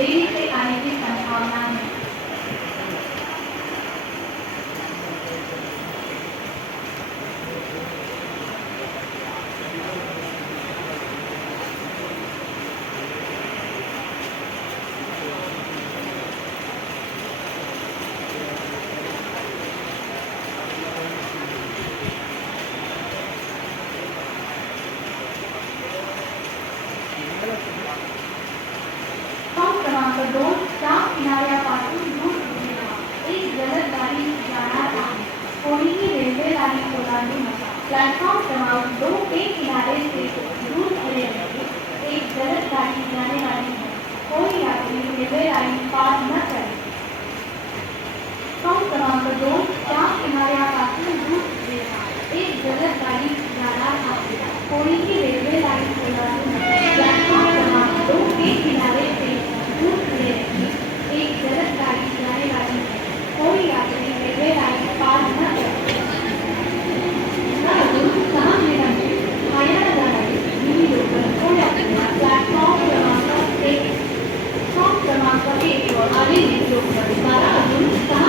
देरी से आने की संभावना है। क्रमांक 2 ट्राम किनाऱ्यापासून दूर उभे एक जलद गाडी जाणार आहे, कोणीही रेल्वे लाईन ओलांडू नका। प्लॅटफॉर्म क्रमांक 2 के किनारे से दूर खड़े रहिए, एक जलद गाड़ी जाने वाली है, कोई यात्री रेलवे लाइन पार न करे। प्लॅटफॉर्म क्रमांक 2 ट्राम किनाऱ्यापासून दूर उभे एक जलद गाडी जाणार आहे, कोणीही रेल्वे लाईन ओलांडू नका। प्लॅटफॉर्म क्रमांक 2 के किनारे से दूर खड़े रहिए, एक जलद गाड़ी जाने वाली है, कोई यात्री रेलवे लाइन पार न करे। अजून 6 मिनिटांची ठाण्याला जाणारी मिनी लोकल थोड्या वेळात प्लॅटफॉर्म क्रमांक 1 वर आलेली लोकल 12 वाजून 6